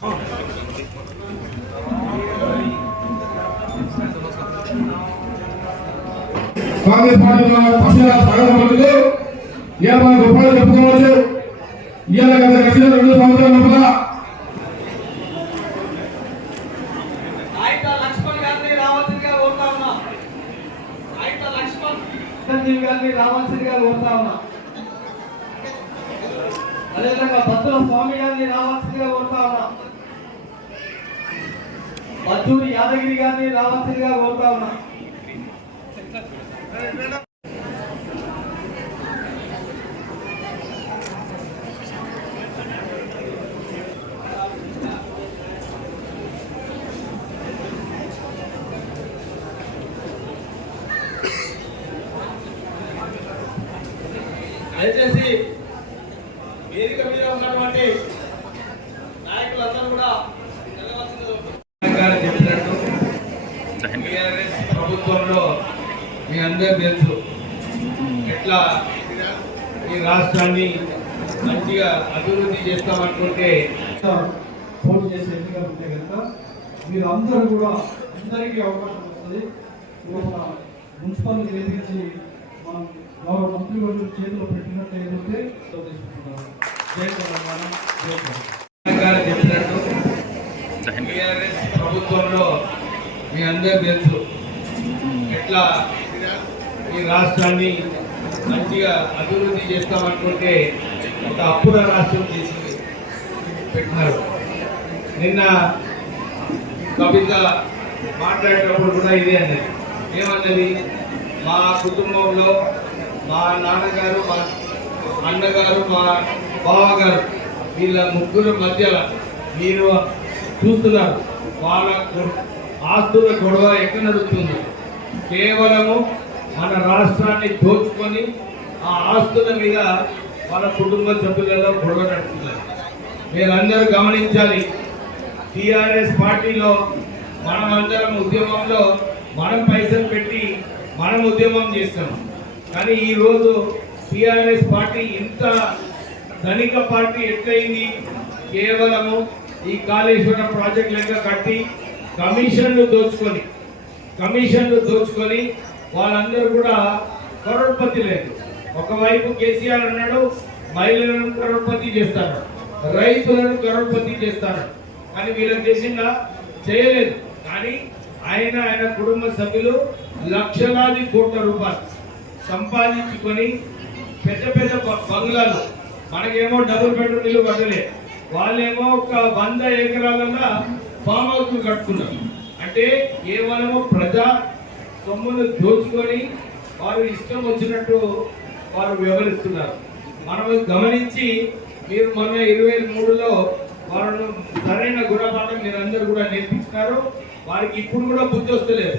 Congress party పక్షాల స్వాగతం పలుకుతూ ఇవాళ మనం గొప్పగా చెప్పుకోవచ్చు. ఇవాళ గత గడిచిన 2 సంవత్సరాల లోపల లక్ష్మణ్ గారిని రావాల్సిందిగా కోరుతా ఉన్నా. అదేవిధంగా భద్ర స్వామి గారిని రావాల్సిందిగా కోరుతా ఉన్నా. మద్దూరి యాదగిరి గారిని రావాల్సిందిగా కోరుతా ఉన్నా. దయచేసి వేదిక మీద ఉన్నటువంటి నాయకులందరూ కూడా చెప్పినట్టు ప్రభుత్వంలో మీ అందరూ తెలుసు ఎట్లా ఈ రాష్ట్రాన్ని మంచిగా అభివృద్ధి చేస్తామనుకుంటే పోటీ చేసే ఎన్నికలు ఉంటే కనుక మీరు అందరూ కూడా అందరికీ అవకాశం వస్తుంది. మన మున్సిపల్ వేదించి మనం గౌరవ మంత్రివర్గ చేతిలో పెట్టినట్టు ఏదైతే తీసుకుంటున్నారు. జై తెలంగాణ, జై తెలంగాణ చెప్పినట్టు ప్రభుత్వంలో మీ అందరూ తెలుసు ఎట్లా ఈ రాష్ట్రాన్ని మంచిగా అభివృద్ధి చేస్తామనుకుంటే ఒక అప్పుల రాష్ట్రం చేసి పెట్టినారు. నిన్న కవిత మాట్లాడేటప్పుడు కూడా ఇదే అన్నది. ఏమన్నది? మా కుటుంబంలో మా నాన్నగారు, మా అన్నగారు, మా బావగారు వీళ్ళ ముగ్గురు మధ్యలో మీరు చూస్తున్నారు వాళ్ళ ఆస్తుల గొడవ ఎక్కడ నడుస్తుంది. కేవలము మన రాష్ట్రాన్ని దోచుకొని ఆ ఆస్తుల మీద వాళ్ళ కుటుంబ సభ్యులలో గొడవ నడుస్తున్నారు. మీరందరూ గమనించాలి. టీఆర్ఎస్ పార్టీలో మనమందరం ఉద్యమంలో మనం పైసలు పెట్టి మనం ఉద్యమం చేస్తాం. కానీ ఈరోజు టీఆర్ఎస్ పార్టీ ఇంత ధనిక పార్టీ ఎట్లయింది? కేవలము ఈ కాళేశ్వరం ప్రాజెక్ట్ లెక్క కట్టి కమిషన్లు దోచుకొని వాళ్ళందరూ కూడా కరోడ్పతి లేదు. ఒకవైపు కేసీఆర్ అన్నాడు మహిళలను కరోడ్పతి చేస్తాడు, రైతులను కరోడ్పతి చేస్తాడు. కానీ వీళ్ళకి చేసిందా? చేయలేదు. కానీ ఆయన కుటుంబ సభ్యులు లక్షలాది కోట్ల రూపాయలు సంపాదించుకొని పెద్ద పెద్ద బంగ్లాలు, మనకేమో డబుల్ బెడ్రూమ్ ఇల్లు కట్టలే, వాళ్ళేమో ఒక 100 ఎకరాలన్నా ఫామ్ హౌస్ కట్టుకున్నారు. అంటే కేవలము ప్రజా సొమ్మును దోచుకొని వారు ఇష్టం వచ్చినట్టు వారు వ్యవహరిస్తున్నారు. మనం గమనించి మీరు మొన్న 23లో వారు సరైన గుణపాఠం మీరందరూ కూడా నేర్పించినారు. వారికి ఇప్పుడు కూడా బుద్ధి వస్తలేదు.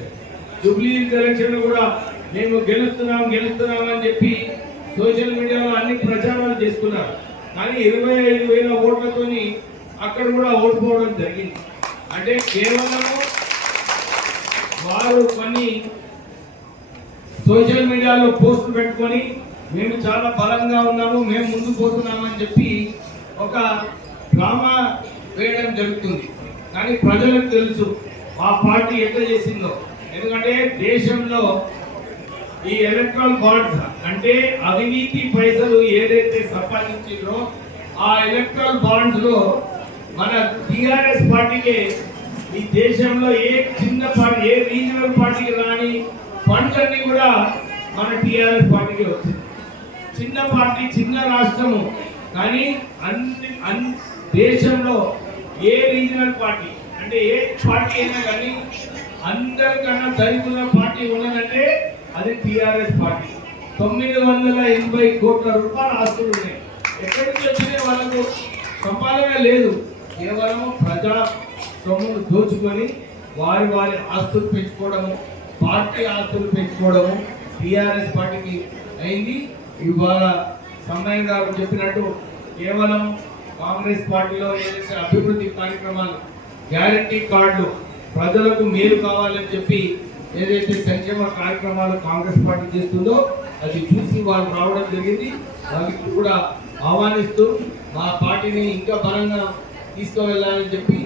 జూబ్లీ ఎలక్షన్ కూడా మేము గెలుస్తున్నాం అని చెప్పి సోషల్ మీడియాలో అన్ని ప్రచారాలు చేస్తున్నారు. కానీ 25,000 ఓట్లతోని అక్కడ కూడా ఓడిపోవడం జరిగింది. అంటే కేవలము వారు కొన్ని సోషల్ మీడియాలో పోస్టులు పెట్టుకొని మేము చాలా బలంగా ఉన్నాము, మేము ముందుకు పోతున్నామని చెప్పి ఒక డ్రామా వేయడం జరుగుతుంది. కానీ ప్రజలకు తెలుసు ఆ పార్టీ ఎట్లా చేసిందో. ఎందుకంటే దేశంలో ఈ ఎలక్ట్రల్ బాండ్స్ అంటే అవినీతి పైసలు ఏదైతే సంపాదించిందో ఆ ఎలక్ట్రల్ బాండ్స్ లో మన టీఆర్ఎస్ పార్టీకి ఈ దేశంలో ఏ చిన్న పార్టీ, ఏ రీజనల్ పార్టీకి రాని ఫండ్స్ అన్ని కూడా మన టీఆర్ఎస్ పార్టీకి వచ్చింది. చిన్న పార్టీ, చిన్న రాష్ట్రము, కానీ దేశంలో ఏ రీజనల్ పార్టీ అంటే ఏ పార్టీ అయినా కానీ అందరికన్నా ధనికున్న పార్టీ ఉన్నదంటే అది టీఆర్ఎస్ పార్టీ. 980 కోట్ల రూపాయల ఆస్తులు ఉన్నాయి. ఎక్కడి నుంచి వచ్చినాయి? వాళ్ళకు సంపాదన లేదు. కేవలం ప్రజా సొమ్మును దోచుకొని వారి ఆస్తులు పెంచుకోవడము, పార్టీ ఆస్తులు పెంచుకోవడము టీఆర్ఎస్ పార్టీకి అయింది. ఇవాళ సమయం గారు చెప్పినట్టు కేవలం కాంగ్రెస్ పార్టీలో ఏదైతే అభివృద్ధి కార్యక్రమాలు, గ్యారంటీ కార్డులు, ప్రజలకు మేలు కావాలని చెప్పి ఏదైతే సంక్షేమ కార్యక్రమాలు కాంగ్రెస్ పార్టీ చేస్తుందో అది చూసి వాళ్ళు రావడం జరిగింది. వాళ్ళకి కూడా ఆహ్వానిస్తూ మా పార్టీని ఇంకా బలంగా తీసుకువెళ్ళాలని చెప్పి